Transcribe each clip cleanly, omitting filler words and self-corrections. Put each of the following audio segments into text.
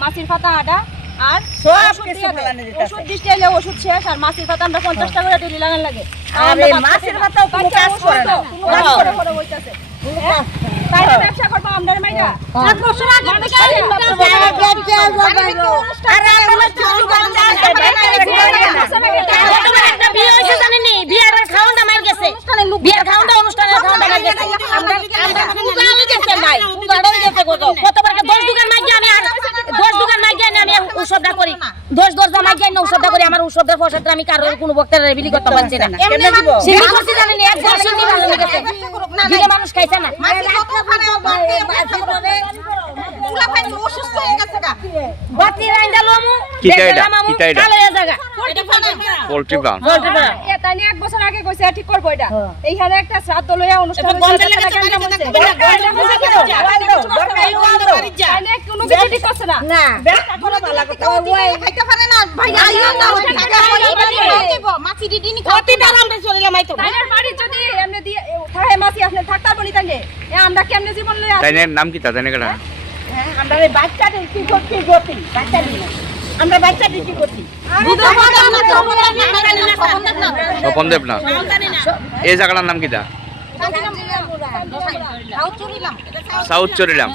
মাছের পাতা আটা আর সব কিছু ফেলানো যেতে ওষুধ দিতে এলে ওষুধ শেষ আর মাছের পাতা আমরা 50 টাকা করে ডেলি লাগান লাগে আরে মাছের পাতাও কোনো কাজ করে না কাজ করে করে হইতাছে তাইলে ব্যবসা করব আমরা মাইরা 7 বছর আগে থেকে আরে আমরা চুরি করে একটা বিয়ে হইছে জানেন নি বিয়ের খাওয়াটা মার গেছে বিয়ের খাওয়াটা অনুষ্ঠানের খাওয়াটা মার গেছে আমরা উগাল গেছে ভাই উগাল গেছে কতবার 10 দোকান মাইকে আমি আর 10 দোকান মাইকে আমি উৎসবটা করি 10 দরজা মাইকে না উৎসবটা করি আমার উৎসবের পয়সাটা আমি কারোর কোনো বক্তার বিলি করতে পারছি না কেমনে দিব সিলি করতে জানেন এক বছর নি ভালো লেগেছে দিলে মানুষ খাইছে না পুলা ফাইন অসুস্থ হয়ে গেছে গা বাতি রাইন্দা লমু কিটা কালো হয়ে জায়গা পোল্ট্রি ফার্ম এটা নি এক বছর আগে কইছে ঠিক করব এটা এইখানে একটা শ্রাদ্ধ লয়া অনুষ্ঠান গন্ধ লাগে কেন বলছে আনে কোনো কিছু ঠিক করছে না না ব্যবসা করে ভালো কথা ওই খাইতে পারে না ভাই আইও না টাকা মাছি দিদি নি খাওয়াতে দাম রে চলে লামাইতো তাইনের বাড়ি যদি এমনে দিয়ে থাকে মাছি আপনি থাকতার বলি তাইলে আমরা কেমনে জীবন লয়া তাইনের নাম কি তা জানে কেডা আমরা এই বাচ্চাদের কি করতে গতি বাচ্চা দিই আমরা বাচ্চা দিতে করতে স্বপনদেব না এই জায়গাটার নাম কি তা সাউথ চরিলাম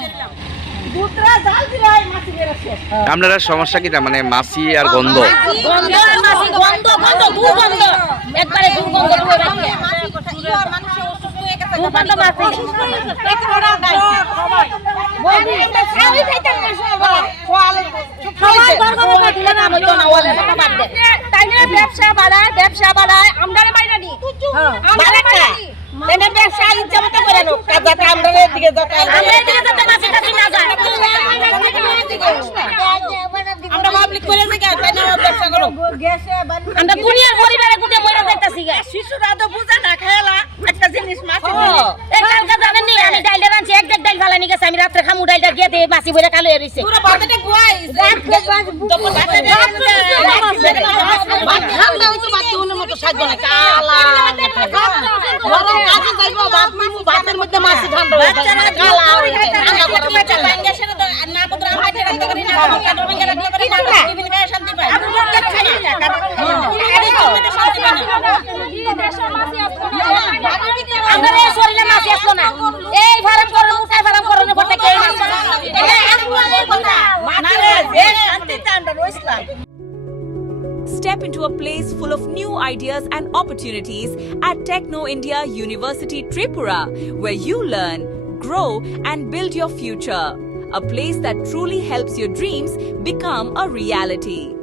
আপনার সমস্যা কি তা মানে মাছি আর গন্ধ ব্যবসা বাড়ায় আমরা বাইরে নি ব্যবসা ইচ্ছা মতো করে নো যাতে আমরা দিকে আমরা পাবলিক করে ব্যবসা করো আমরা দুনিয়ার পরিবারে গুটে মরে যাইতাছি শিশুরা তো বুঝা না খেলা একটা জিনিস মাছ এই কালকে জানেন নি আমি ডাইল রানছি এক ডাইল ফালানি গেছে আমি রাতে খামু ডাইলটা দিয়ে দে মাছি ভরে কালো হইছে পুরো বাতাটা গুয়াই ভাত খাওয়া তো বাতুনের মতো সাজবে না কালা গরম কাজে যাইবো ভাতের মধ্যে মাছি ঠান্ডা হয়ে যাবে কালা আমরা কত বেচা বাংলাদেশের না পত্র আমরা রাখতে পারি না কাটো ভাঙা রাখতে পারি না বিভিন্ন ভাবে শান্তি পাই আমরা খাই না আমরা এই শরীরে মাছি আসলো না এই ফার্ম করো মুটাই ফার্ম করো না বলতে কে মাছ না রে শান্তি চান্ডা রইছলা Step into a place is full of new ideas and opportunities at Techno India University Tripura, where you learn, grow, and build your future. A place that truly helps your dreams become a reality.